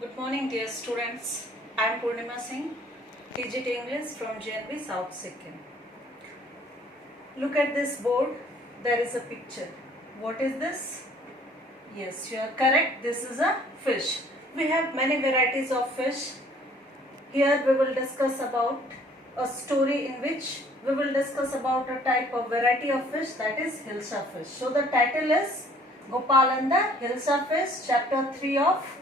Good morning, dear students. I am Purnima Singh, TGT English from JNB South Sikkim. Look at this board. There is a picture. What is this? Yes, you are correct. This is a fish. We have many varieties of fish. Here we will discuss about a story in which we will discuss about a type of variety of fish, that is Hilsa fish. So the title is Gopal and the Hilsa fish, chapter 3 of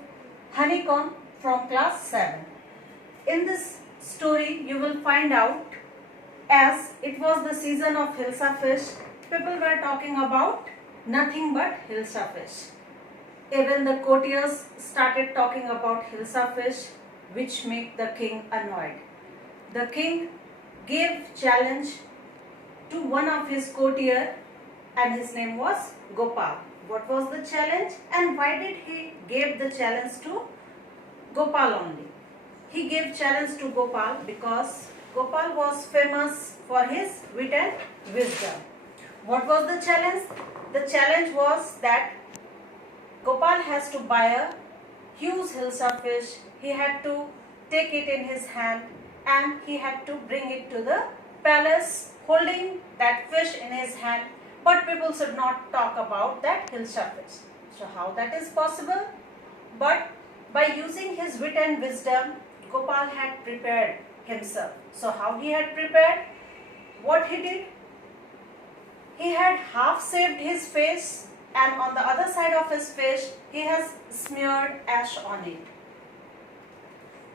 Honeycomb from class 7. In this story you will find out, as it was the season of Hilsa fish, people were talking about nothing but Hilsa fish. Even the courtiers started talking about Hilsa fish, which made the king annoyed. The king gave challenge to one of his courtier and his name was Gopal. What was the challenge and why did he give the challenge to Gopal only? He gave challenge to Gopal because Gopal was famous for his wit and wisdom. What was the challenge? The challenge was that Gopal has to buy a huge Hilsa fish. He had to take it in his hand and he had to bring it to the palace holding that fish in his hand. But people should not talk about that Hilsa fish. So how that is possible? But by using his wit and wisdom, Gopal had prepared himself. So how he had prepared? What he did? He had half shaved his face and on the other side of his face he has smeared ash on it.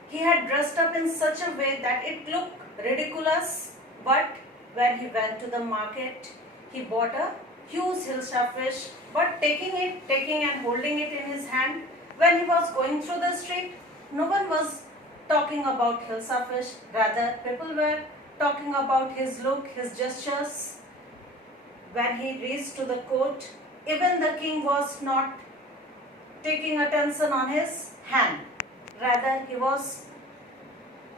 He had dressed up in such a way that it looked ridiculous, but when he went to the market, he bought a huge Hilsa fish, but taking and holding it in his hand, when he was going through the street, no one was talking about Hilsa fish. Rather, people were talking about his look, his gestures. When he reached to the court, even the king was not taking attention on his hand. Rather, he was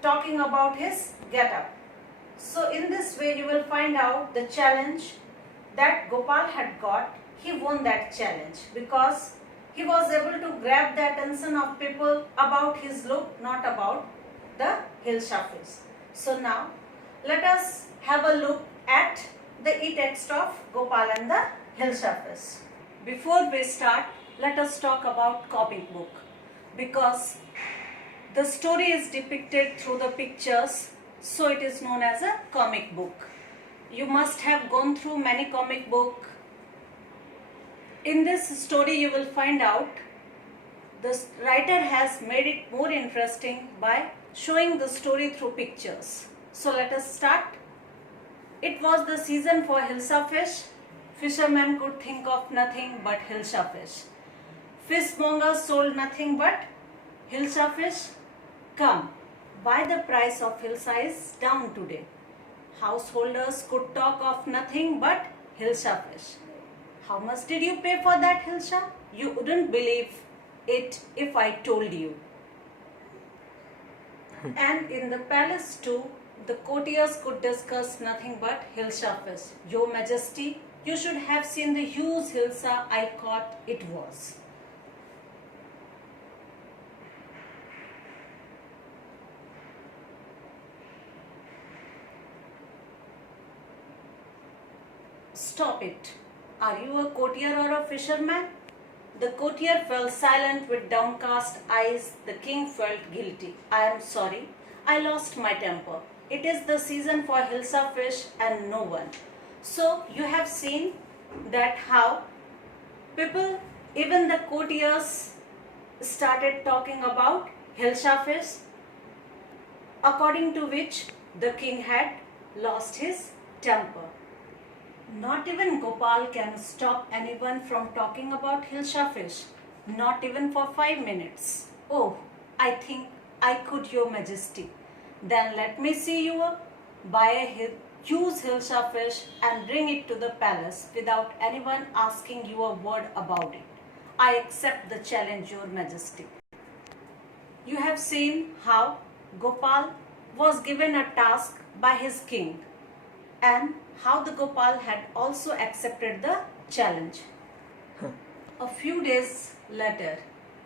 talking about his get-up. So in this way, you will find out the challenge that Gopal had got. He won that challenge because he was able to grab the attention of people about his look, not about the Hilsa fish. So now, let us have a look at the e-text of Gopal and the Hilsa fish. Before we start, let us talk about comic book, because the story is depicted through the pictures, so it is known as a comic book. You must have gone through many comic books. In this story you will find out the writer has made it more interesting by showing the story through pictures. So let us start. It was the season for Hilsa fish. Fishermen could think of nothing but Hilsa fish. Fishmongers sold nothing but Hilsa fish. Come, buy, the price of Hilsa is down today. Householders could talk of nothing but Hilsa fish. How much did you pay for that Hilsa? You wouldn't believe it if I told you. And in the palace too, the courtiers could discuss nothing but Hilsa fish. Your Majesty, you should have seen the huge Hilsa I caught. It was. Stop it. Are you a courtier or a fisherman? The courtier fell silent with downcast eyes. The king felt guilty. I am sorry. I lost my temper. It is the season for Hilsa fish and no one. So you have seen that how people, even the courtiers, started talking about Hilsa fish, according to which the king had lost his temper. Not even Gopal can stop anyone from talking about Hilsa fish, not even for 5 minutes. Oh, I think I could, Your Majesty. Then let me see you buy a huge Hilsa fish and bring it to the palace without anyone asking you a word about it. I accept the challenge, Your Majesty. You have seen how Gopal was given a task by his king and how the Gopal had also accepted the challenge. A few days later,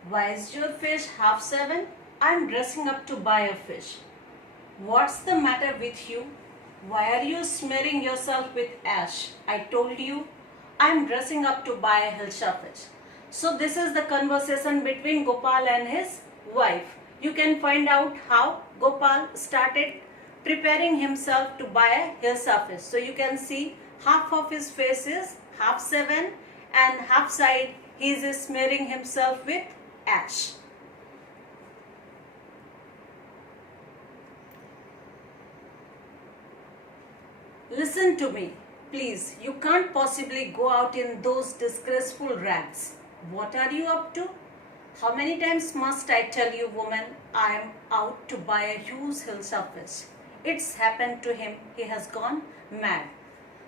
Why is your fish half 7? I'm dressing up to buy a fish. What's the matter with you? Why are you smearing yourself with ash? I told you I'm dressing up to buy a Hilsa fish. So this is the conversation between Gopal and his wife. You can find out how Gopal started preparing himself to buy a Hilsa fish. So you can see half of his face is half 7 and half side he is smearing himself with ash. Listen to me, please. You can't possibly go out in those disgraceful rags. What are you up to? How many times must I tell you, woman, I am out to buy a huge Hilsa fish. It's happened to him. He has gone mad.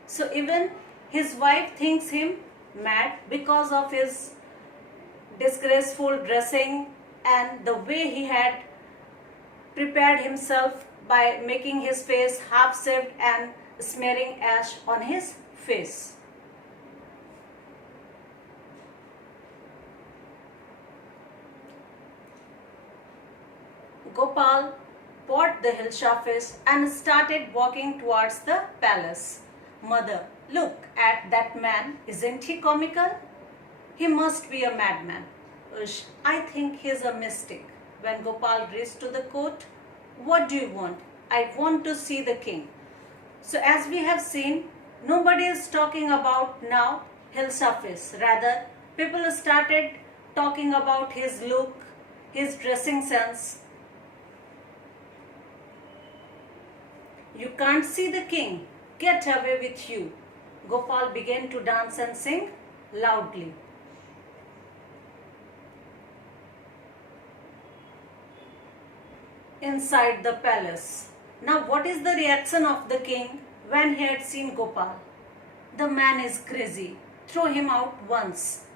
So even his wife thinks him mad because of his disgraceful dressing and the way he had prepared himself by making his face half shaved and smearing ash on his face. Gopal bought the Hilsa fish and started walking towards the palace. Mother, look at that man. Isn't he comical? He must be a madman. Ush, I think he is a mystic. When Gopal reached to the court, what do you want? I want to see the king. So as we have seen, nobody is talking about now Hilsa fish. Rather, people started talking about his look, his dressing sense. You can't see the king. Get away with you. Gopal began to dance and sing loudly. Inside the palace. Now what is the reaction of the king when he had seen Gopal? The man is crazy. Throw him out once.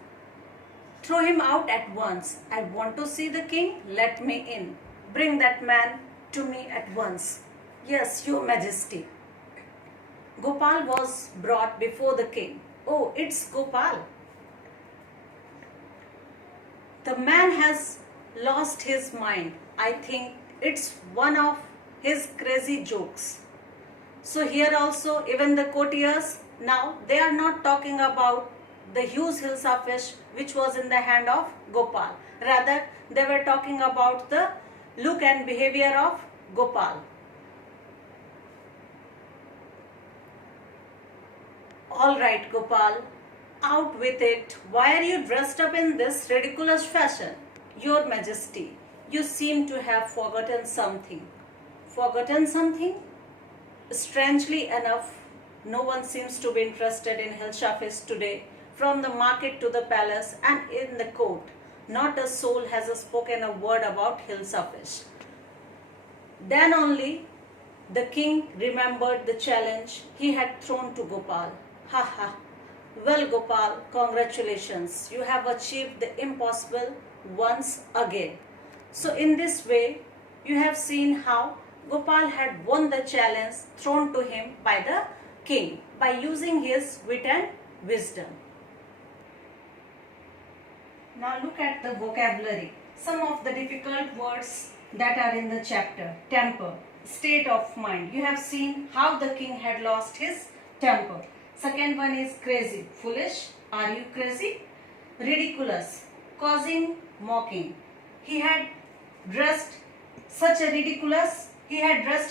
Throw him out at once. I want to see the king. Let me in. Bring that man to me at once. Yes, your majesty. Gopal was brought before the king. Oh, it's Gopal. The man has lost his mind. I think it's one of his crazy jokes. So here also, even the courtiers, now they are not talking about the huge Hilsa fish which was in the hand of Gopal. Rather, they were talking about the look and behavior of Gopal. All right, Gopal, out with it. Why are you dressed up in this ridiculous fashion? Your Majesty, you seem to have forgotten something. Forgotten something? Strangely enough, no one seems to be interested in Hilsa fish today. From the market to the palace and in the court, not a soul has spoken a word about Hilsa fish. Then only the king remembered the challenge he had thrown to Gopal. Ha ha. Well, Gopal, congratulations. You have achieved the impossible once again. So in this way, you have seen how Gopal had won the challenge thrown to him by the king by using his wit and wisdom. Now look at the vocabulary. Some of the difficult words that are in the chapter. Temper, state of mind. You have seen how the king had lost his temper. Second one is crazy, foolish. Are you crazy? Ridiculous, causing mocking. He had dressed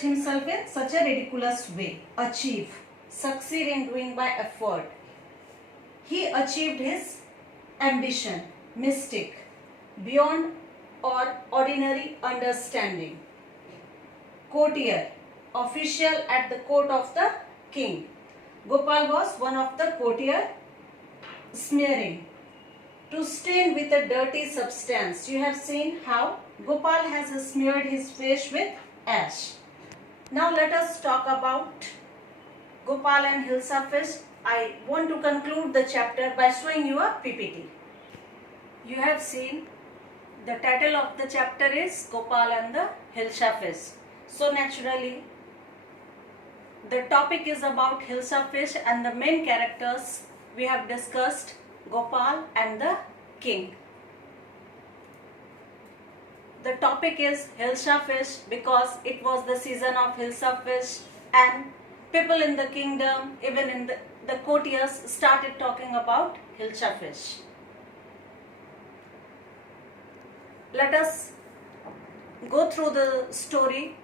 himself in such a ridiculous way. Achieve, succeed in doing by effort. He achieved his ambition. Mystic, beyond or ordinary understanding. Courtier, official at the court of the king. Gopal was one of the courtier. Smearing, to stain with a dirty substance. You have seen how Gopal has smeared his face with ash. Now let us talk about Gopal and Hilsa fish. I want to conclude the chapter by showing you a PPT. You have seen the title of the chapter is Gopal and the Hilsa fish. So naturally, the topic is about Hilsa fish and the main characters we have discussed Gopal and the king. The topic is Hilsa fish because it was the season of Hilsa fish, and people in the kingdom, even in the courtiers, started talking about Hilsa fish. Let us go through the story.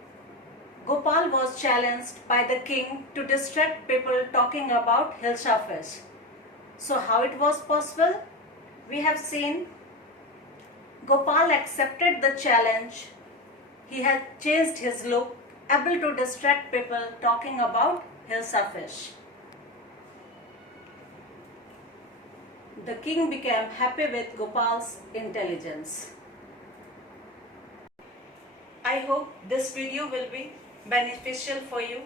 Gopal was challenged by the king to distract people talking about Hilsa fish. So how it was possible? We have seen Gopal accepted the challenge. He had changed his look, able to distract people talking about Hilsa fish. The king became happy with Gopal's intelligence. I hope this video will be beneficial for you.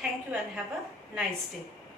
Thank you and have a nice day.